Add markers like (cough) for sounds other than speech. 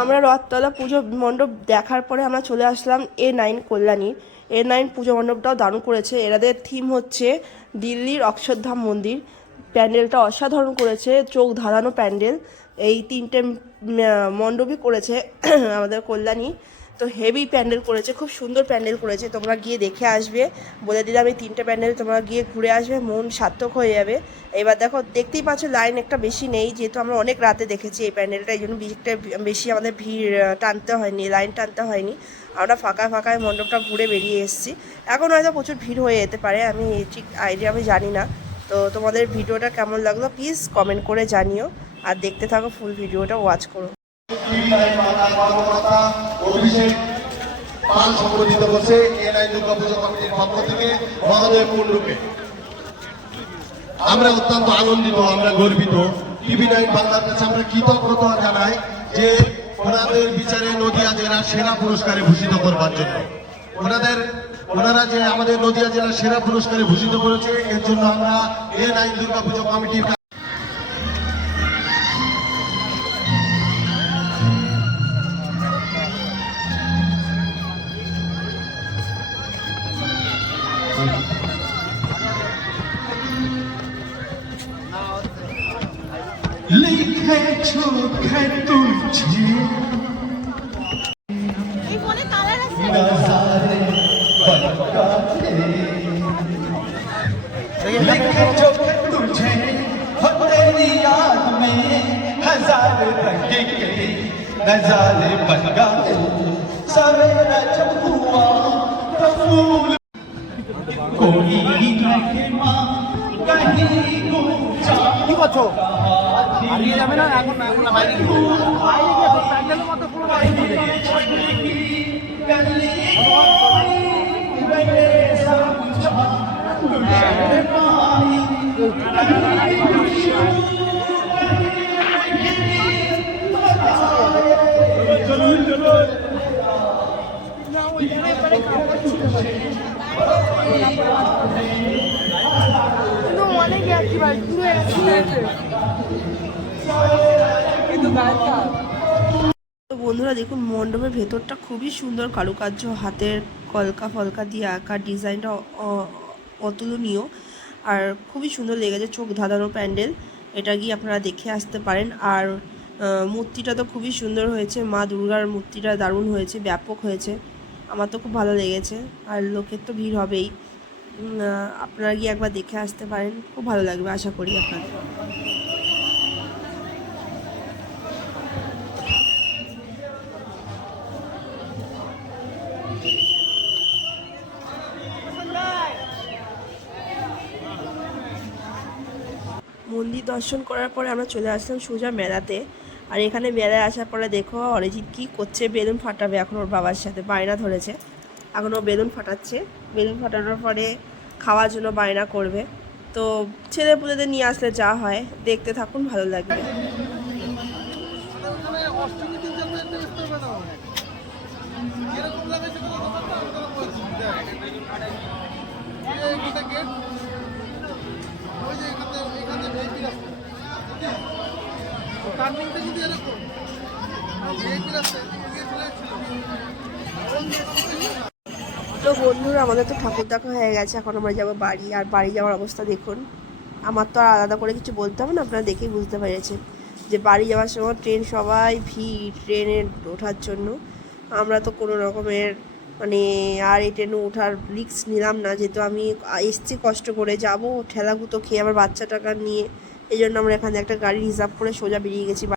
আমরা রথতলা পুজো মণ্ডপ দেখার পরে আমরা চলে আসলাম A nine Kalyani. A nine পুজো মণ্ডপটাও দারুণ করেছে। এরাদের থিম হচ্ছে দিল্লির অক্ষরধাম মন্দির। প্যান্ডেলটা অসাধারণ করেছে, চোখ ধারানো প্যান্ডেল। এই তিনটে মণ্ডপই করেছে (clears throat) আমাদের কল্যাণী। তো হেভি প্যান্ডেল করেছে খুব সুন্দর প্যান্ডেল করেছে তোমরা গিয়ে দেখে আসবে বলে দিলাম এই তিনটে প্যান্ডেল তোমরা গিয়ে ঘুরে আসবে মন সার্থক হয়ে যাবে এবার দেখো দেখতেই পাচ্ছ লাইন একটা বেশি নেই যেহেতু আমরা অনেক রাতে দেখেছি এই প্যান্ডেলটা এই জন্য বিশেষটা বেশি আমাদের ভিড় টানতে হয়নি লাইন টানতে হয়নি আমরা ফাঁকা ফাঁকায় মণ্ডপটা ঘুরে বেরিয়ে এসেছি এখন হয়তো প্রচুর ভিড় হয়ে যেতে পারে আমি ঠিক আইডিয়া আমি জানি না তো তোমাদের ভিডিওটা কেমন লাগল প্লিজ কমেন্ট করে জানিও আর দেখতে থাকো ফুল ভিডিওটা ওয়াচ করো অভিষেক পাল সংগঠিত করছে এনআই দুর্গা পুজো কমিটির পক্ষ থেকে মহোদয় পূর্ণরূপে আমরা অত্যন্ত আনন্দিত, আমরা গর্বিত। টিভি নাইন বাংলার কাছে আমরা কৃতজ্ঞতা জানাই যে ওনাদের বিচারে নদিয়া জেলা সেরা পুরস্কারে ভূষিত করবার জন্য। ওনাদের, ওনারা যে আমাদের নদিয়া জেলা সেরা পুরস্কারে ভূষিত করেছে, এর জন্য আমরা এন আইন দুর্গা পুজো কমিটির কাছে लिखे छूखे तुझे এই ফোনে কালার আছে नजारे बनका लिखे छूखे तुझे हो तेरी याद में हजार रंग के नजारे बनका सवेरा जब हुआ तो फूल করছ হারিয়ে যাবে না? এখন এখন বাইরে বাইরে গিয়ে প্যান্ডেলের মতো পুরো বাইরে বন্ধুরা দেখুন, মণ্ডপের ভেতরটা খুবই সুন্দর, কারুকার্য, হাতের কলকা ফলকা দিয়ে আঁকা, ডিজাইনটা অতুলনীয় আর খুবই সুন্দর লেগেছে চোখ ধাঁধানো প্যান্ডেল। এটা গিয়ে আপনারা দেখে আসতে পারেন। আর মূর্তিটা তো খুবই সুন্দর হয়েছে। মা দুর্গার মূর্তিটা দারুণ হয়েছে, ব্যাপক হয়েছে। আমার তো খুব ভালো লেগেছে। আর লোকের তো ভিড় হবেই। আপনারা গিয়ে একবার দেখে আসতে পারেন। খুব ভালো লাগবে, আশা করি আপনাদের। মন্দির দর্শন করার পরে আমরা চলে আসলাম সোজা মেলাতে। আর এখানে মেলায় আসার পরে দেখো, অরিজিৎ কি করছে, বেলুন ফাটাবে এখন ওর বাবার সাথে, বায়না ধরেছে। এখন ও বেলুন ফাটাচ্ছে। বেলুন ফাটানোর পরে খাওয়ার জন্য বায়না করবে। তো ছেলে পুলেদের নিয়ে আসলে যা হয়, দেখতে থাকুন, ভালো লাগবে। তো বন্ধুরা, আমাদের তো ঠাকুর দেখা হয়ে গেছে, এখন আমরা যাব বাড়ি। আর বাড়ি যাওয়ার অবস্থা দেখুন। আমার তো আর আলাদা করে কিছু বলতে হবে না, আপনারা দেখেই বুঝতে পেরেছেন যে বাড়ি যাওয়ার সময় ট্রেন, সবাই ভিড় ট্রেনে ওঠার জন্য। আমরা তো কোনো রকমের মানে আর এই ট্রেনে ওঠার রিস্ক নিলাম না, যেহেতু আমি এসছি কষ্ট করে, যাব, ঠেলাগুতো খেয়ে আমার বাচ্চা টাকা নিয়ে। এই জন্য আমরা এখানে একটা গাড়ি রিজার্ভ করে সোজা বেরিয়ে গেছি